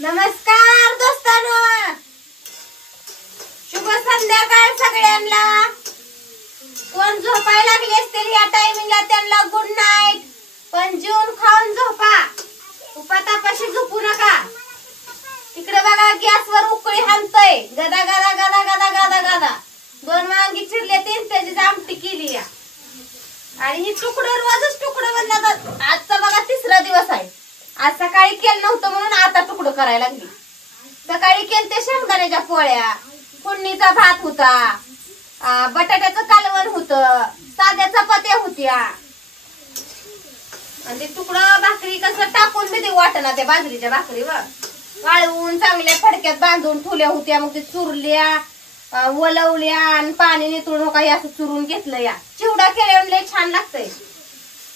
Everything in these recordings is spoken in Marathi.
नमस्कार दोस्तांनो, शुभ संध्याकाळ सगळ्यांना। कोण झोपायला लागले असतील या टायमिंगला त्यांना गुड नाईट। पण जेवून खाऊन झोपा, उपातापाशी झोपू नका। तिकडे बघा गॅसवर उकळी हाणतय, गदा गदा गदा गदा गदा गदा। 2 वांगी चिरले, त्याची आमटी केली या। आणि ही तुकडं रोजच तुकडं बनला। आजचा बघा 3रा दिवस आहे। आज सकाळी केलं नव्हतं म्हणून आता तुकडं करायला लागली। सकाळी केलते शेंगदाण्याच्या पोळ्या, फोडणीचा भात होता, बटाट्याचं कालवण होतं, साध्या चपात्या होत्या। आणि ते तुकडं भाकरी कसं टाकून बी वाटना त्या बाजरीच्या भाकरीवर वाळवून चांगल्या फडक्यात बांधून ठेवल्या होत्या। मग ते चुरल्या, वलवल्या आणि पाणी नितळून काही असं चुरून घेतलं या। चिवडा केल्यावर लय छान लागतंय।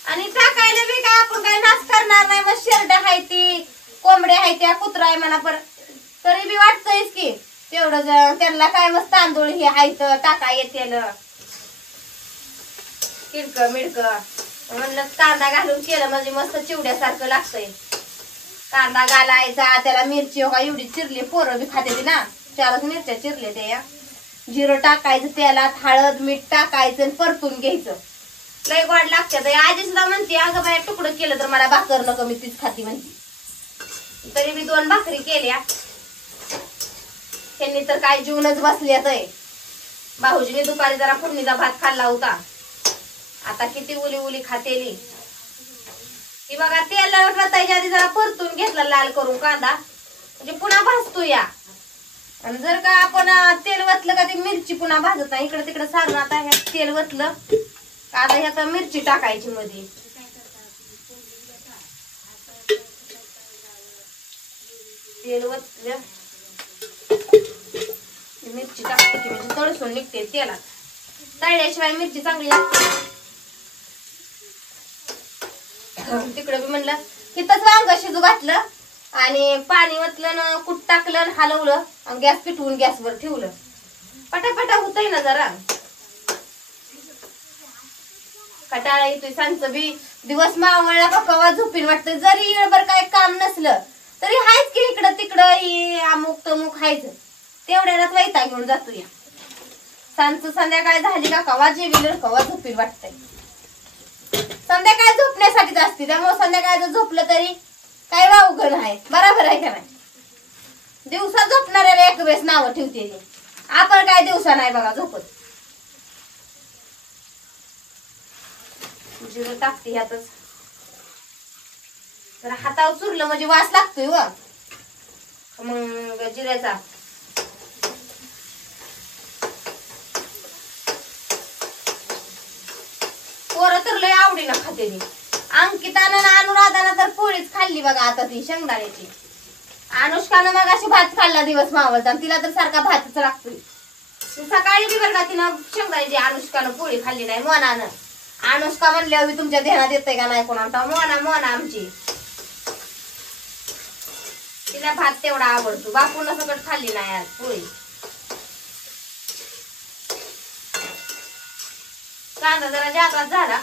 आणि टाकायला बी काय आपण काय नाश करणार नाही। मग शेरड आहे ती, कोंबड्या आहे त्या, कुत्रा आहे म्हणा, पर तरी बी वाटतंयच की तेवढं त्यांना काय मस्त तांदूळ हे हायत टाका येतेल किडक मिडक म्हणलं कांदा घालून केलं म्हणजे मस्त चिवड्यासारखं लागतंय। कांदा घालायचा, त्याला मिरची हो का एवढी चिरली, पोरं बी खाते ना, 4च मिरच्या चिरले त्या। जिरं टाकायचं, तेलात हळद मीठ टाकायचं आणि परतून घ्यायचं। लय गोड लागते। आजी सुद्धा म्हणते अगं बाय तुकडं केलं तर मला भाकर नको, मी तीच खाती म्हणते। तरी मी 2 भाकरी केल्या। त्यांनी तर काय जीवनच बसल्यात आहे। भाऊजीने दुपारी जरा फोडणीचा भात खाल्ला होता, आता किती उली उली खातेली। ती बघा तेल वतायच्या आधी जरा परतून घेतला लाल करून कांदा, म्हणजे पुन्हा भाजतो या। आणि जर का आपण तेल वतलं का ती मिरची पुन्हा भाजत नाही। इकडे तिकडे सारून आता ह्या तेल वतलं आता ह्यात मिरची टाकायची मध्ये। तेल वतलं मिरची टाकायची म्हणजे तळसून निघते तेलात। तळल्याशिवाय मिरची चांगली लागते। तिकडे बी म्हणलं तिथंच वांग शिजू घातलं आणि पाणी वतलं न कूट टाकलं हलवलं आणि गॅस पिटवून गॅसवर ठेवलं। पटापटा होतय ना जरा। कटाळा येतोय सांचं बी, दिवस मावळला का कवा झोपीन वाटतं। जरी येळभर काय काम नसलं तरी हायच की इकडं तिकडं अमुक तमुक हायच, तेवढ्यालाच वैताग घेऊन जातो या। सांचं संध्याकाळ झाली का कवा जेवील कवा झोपीन वाटतंय। संध्याकाळ झोपण्यासाठीच असते, त्यामुळे संध्याकाळ जर झोपलं तरी काय वावगण आहे, बरोबर आहे का नाही। दिवसा झोपणाऱ्याला एक वेळेस नावं ठेवते, आपण काय दिवसा नाही बघा झोपत। जिरं टाकते ह्यातच, तर हातावर चुरलं म्हणजे वास लागतोय व मग जिऱ्याचा। पोरं तर लय आवडीनं खाते। अंकितानं अनुराधानं तर पोळीच खाल्ली बघा आता ती शेंगदाण्याची। अनुष्कानं मग अशी भात खाल्ला दिवस मावळता, तिला तर सारखा भातच लागतोय। सकाळी बी बरं का तिनं शेंगदाण्याची अनुष्कानं पोळी खाल्ली नाही मोनानं। अनुष्का म्हणल्यावर तुमच्या ध्यानात येतंय का नाही कोणाला, मोना मोना आमची तिला भात तेवढा आवडतो। बापून सगळं खाल्ली नाही आज पोळी। कांदा जरा जास्त झाला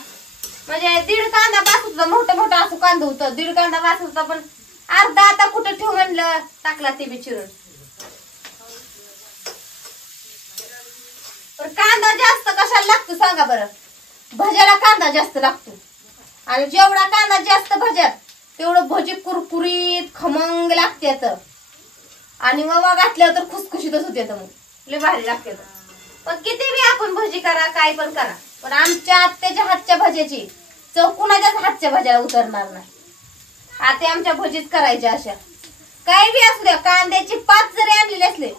म्हणजे 1.5 कांदा बास होता, मोठं मोठं असं कांदा होतं, 1.5 कांदा बास होता। पण अर्धा आता कुठं ठेवू म्हणलं टाकला ते बी चिरून। पण कांदा जास्त कशाला लागतो सांगा बरं, भज्याला कांदा जास्त लागतो। आणि जेवढा कांदा जास्त भज्यात तेवढं भजी कुरकुरीत खमंग लागतात। आणि ववा घातल्यावर तर खुसखुशीतच होते, मग लय भारी लागतात। पण किती बी आपण भजी करा काय पण करा, पण आमच्या आत्याच्या हातच्या भज्याची चव कुणाच्याच हातच्या भज्याला उतरणार नाही। आते आमच्या भजीच करायच्या अशा काय बी असू द्या। कांद्याची पात जरी आणलेली असले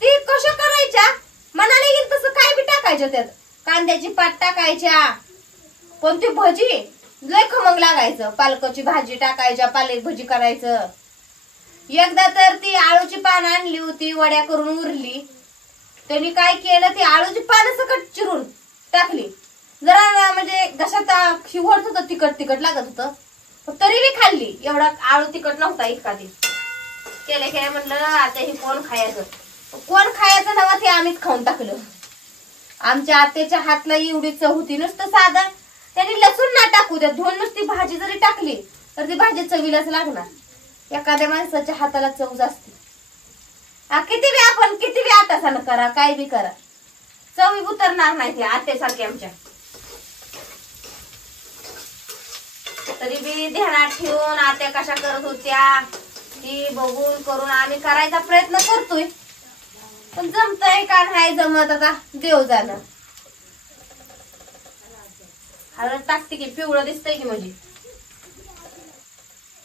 ती कशा करायच्या मनाला येईल तसं काय बी टाकायचं त्यात, कांद्याची पात टाकायच्या। पण ती भजी लय खमंग लागायचं। पालकाची भाजी टाकायच्या, पालक भजी करायचं। एकदा तर ती आळूची पानं आणली होती, वड्या करून उरली, त्यांनी काय केलं ती आळूची पानं सकट चिरून टाकली। जरा म्हणजे घशात शिवडत होतं, तिखट तिखट लागत होतं, तरी बी खाल्ली। एवढा आळू तिखट नव्हता इतका। ते केले काय म्हणलं आता हे कोण खायचं, कोण खायचं नव्हतं ते आम्हीच खाऊन टाकलं। आमच्या आत्याच्या हातला एवढी चव होती, नुसतं साधा त्यांनी लसूण ना टाकू द्या, धुवून नुसती भाजी जरी टाकली तर ती भाजी चवीलाच लागणार। एखाद्या माणसाच्या हाताला चव असते. किती बी आपण किती बी आतासानं करा, काय बी करा, चवी उतरणार नाही ते आत्यासारखे आमच्या. तरी बी ध्यानात ठेवून आत्या कशा करत होत्या ती बघून करून आम्ही करायचा प्रयत्न करतोय. पण जमतय का नाही जमत आता देव जाणं. हळद टाकते की पिवळं दिसतंय की म्हणजे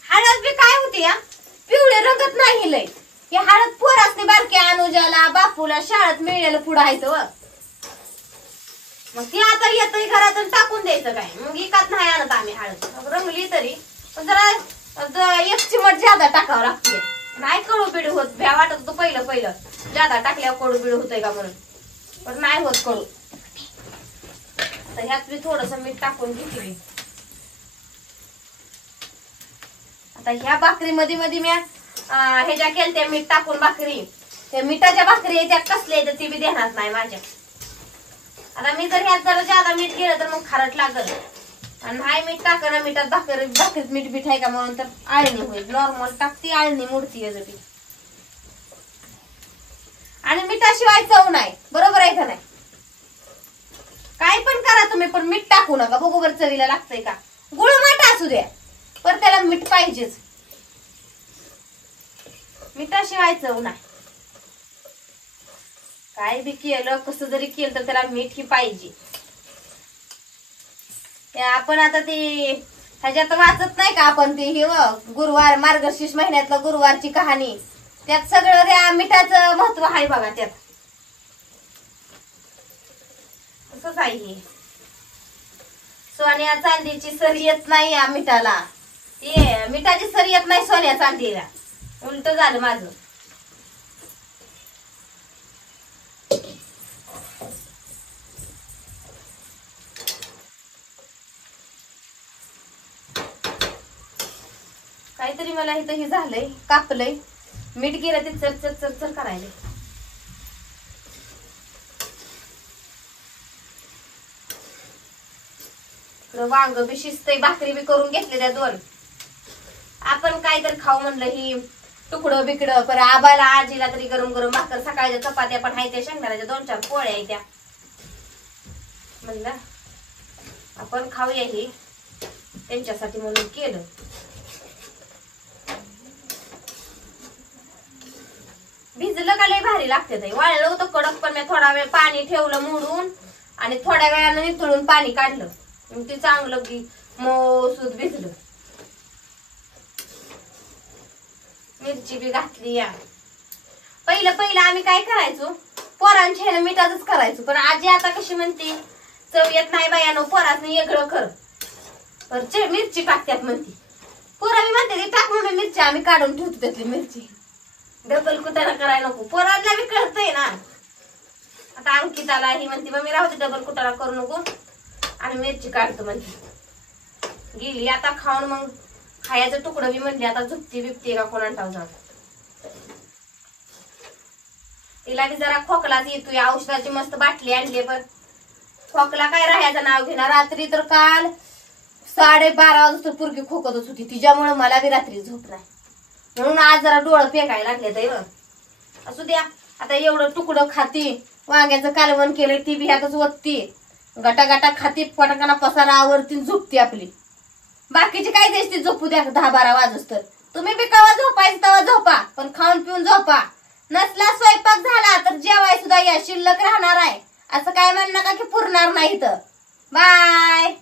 हळद बी काय होती या पिवळे रंगत नाही लय. हे हळद पोरासनी बारक्या अनुजाला बापूला शाळेत मिळालं पुढं आहे तर मग ती आता येतय घरातून टाकून द्यायचं काय. मग इकात नाही आणत आम्ही हळद रंगली तरी पण जरा एक चिमट ज्यादा टाकावं लागते. नाही कडू बिडू होत भ्या वाटत होतं पहिलं ज्यादा टाकल्यावर कडू बिडू होतंय का म्हणून पण नाही होत कडू. ह्यात मी थोडस मीठ टाकून घेतली. आता ह्या भाकरी मध्ये मी ह्याच्या केलत्या मीठ टाकून भाकरी. त्या मिठाच्या भाकरी त्या कसल्या तर ती बी देणार नाही माझ्या. आता मी जर ह्यात जरा ज्यादा मीठ गेलं तर मग खारट लागल आणि नाही मीठ टाकणं मिठात भाकरीत मीठ बीठ आहे का म्हणून तर आळणी होईल. नॉर्मल टाकती आळणी मूर्ती याची आणि मिठाशिवाय चव नाही. बरोबर आहे का नाही. काय पण करा तुम्ही पण मीठ टाकू नका. बरोबर चवीला लागतंय का. गुळमाट असू द्या पण त्याला मीठ पाहिजेच. मिठाशिवाय चव नाही. काय बी केलं कसं जरी केलं तर त्याला मीठ ही पाहिजे. आपण आता ते ह्याच्यात वाचत नाही का आपण ते हे गुरुवार मार्गशीर्ष महिन्यातलं गुरुवारची कहाणी त्यात सगळं त्या मिठाचं महत्व आहे बघा. त्यात तसंच आहे. सोन्या चांदीची सर येत नाही या मिठाला. ते मिठाची सर येत नाही सोन्या चांदीला. उलट झालं माझं. काहीतरी मला इथं हे झालंय कापलंय मीठ गेलं ते चर चर चर करायला. वांग बी शिजतय भाकरी बी करून घेतले त्या दोन. आपण काहीतरी खाऊ म्हणलं ही तुकडं बिकडं पर आबाला आजीला तरी गरम गरम भाकर सकाळच्या चपात्या पण आहे त्या शेंगदाण्याच्या 2-4 पोळ्या आहे त्या म्हणलं आपण खाऊया ही त्यांच्यासाठी म्हणून केलं. भिजलं का लय भारी लागते ते. वाळलं होतं कडक पण मी थोडा वेळ पाणी ठेवलं मोडून आणि थोड्या वेळानं निथळून पाणी काढलं. ते चांगलं की मऊसूत भिजलं. मिरची बी घातली या. पहिलं आम्ही काय करायचो पोरांच्या ह्यानं मिठातच करायचो पण आजी आता कशी म्हणते चव येत नाही बायानो पोरासनी वेगळं कर पर मिरची टाकत्यात म्हणते. पोरा मी म्हणते ती टाक म्हणून मिरची आम्ही काढून ठेवतो त्यातली मिरची. डबल कुटाणा करायला नको. पोरांना बी कळतंय ना. आता अंकिताला ही म्हणते मम्मी राहू दे डबल कुटाणा करू नको आणि मिरची काढतो म्हणते. गेली आता खाऊन मग खायचं तुकडं बी म्हणली आता झुपती बिपती का कोणा ठाव जाऊ. तिला बी जरा खोकलाच येतोय. औषधाची मस्त बाटली आणली पण खोकला काय राहायचं नाव घेणार. रात्री तर काल 12:30 वाजता पुरगी खोकतच होती तिच्यामुळे मला बी रात्री झोप नाही म्हणून आज जरा डोळं पेकायला लागले तर असू द्या. आता एवढं तुकडं खाती वांग्याचं कालवण केलंय ती बी ह्यातच ओतती गटागटा खाती पटकाना पसारा आवरती झोपती आपली. बाकीची काय द्यायची झोपू द्या 10-12 वाजूस तर. तुम्ही बी कवा झोपायचं तवा झोपा पण खाऊन पिऊन झोपा. नसला स्वयंपाक झाला तर जेवाय सुद्धा या शिल्लक राहणार आहे असं काय म्हणू नका की पुरणार नाही तर. बाय.